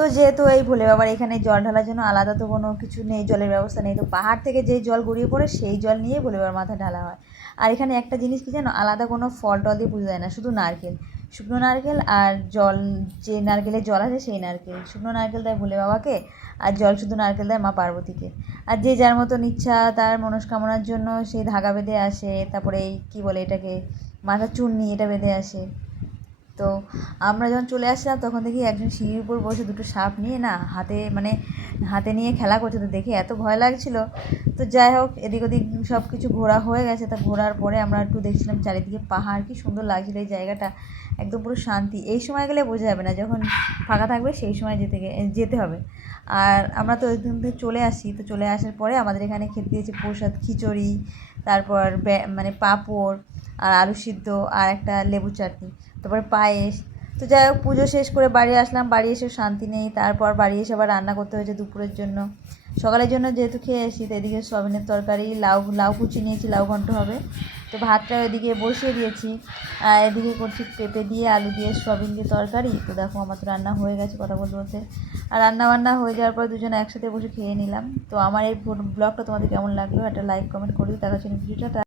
তো যেহেতু এই ভোলে বাবার এখানে জল ঢালার জন্য আলাদা তো কোনো কিছু নেই, জলের ব্যবস্থা নেই, তো পাহাড় থেকে যেই জল গড়িয়ে পড়ে সেই জল নিয়ে ভোলে বাবার মাথায় ঢালা হয়। আর এখানে একটা জিনিস কি জানো, আলাদা কোনো ফল টল দিয়ে পুজো দেয় না, শুধু নারকেল, শুকনো নারকেল আর জল, যে নারকেলের জল আছে সেই নারকেল, শুকনো নারকেল দেয় ভোলে বাবাকে, আর জল শুধু নারকেল দেয় মা পার্বতীকে। আর যে যার মতন ইচ্ছা তার মনস্কামনার জন্য সেই ধাগা বেঁধে আসে, তারপরে এই কী বলে এটাকে, মাথার চুন্নি, এটা বেঁধে আসে। তো আমরা যখন চলে আসলাম তখন দেখি একজন সিঁড়ির উপর বসে দুটো সাপ নিয়ে না হাতে নিয়ে খেলা করছে, তো দেখে এত ভয় লাগছিল। তো যাই হোক, এদিক ওদিক সব কিছু ঘোরা হয়ে গেছে, তা ঘোরার পরে আমরা একটু দেখছিলাম চারিদিকে পাহাড়, কি সুন্দর লাগছিল এই জায়গাটা, একদম পুরো শান্তি। এই সময় গেলে বোঝা যাবে না, যখন ফাঁকা থাকবে সেই সময় যেতে হবে। আর আমরা তো ওই দিন থেকে চলে আসি, তো চলে আসার পরে আমাদের এখানে খেতে দিয়েছে প্রসাদ, খিচুড়ি, তারপর মানে পাঁপড় আর আলু সিদ্ধ আর একটা লেবু চাটনি, তারপরে পায়েস। তো যাই হোক, পুজো শেষ করে বাড়ি আসলাম, বাড়ি এসে শান্তি নেই, তারপর বাড়ি এসে আবার রান্না করতে হয়েছে দুপুরের জন্য। সকালের জন্য যেহেতু খেয়ে এসি, তো এদিকে সয়াবিনের তরকারি, লাউ কুচি নিয়েছি, লাউ ঘন্ট হবে, তো ভাতটাও এদিকে বসিয়ে দিয়েছি। আর এদিকে করছি পেঁপে দিয়ে আলু দিয়ে সয়াবিন দিয়ে তরকারি। তো দেখো আমার তো রান্না হয়ে গেছে কথা বলতে বলতে। আর রান্না বান্না হয়ে যাওয়ার পর দুজনে একসাথে বসে খেয়ে নিলাম। তো আমার এই ব্লগটা তোমাদের কেমন লাগলো একটা লাইক কমেন্ট করে দিও। দেখা হচ্ছে ভিডিওটা।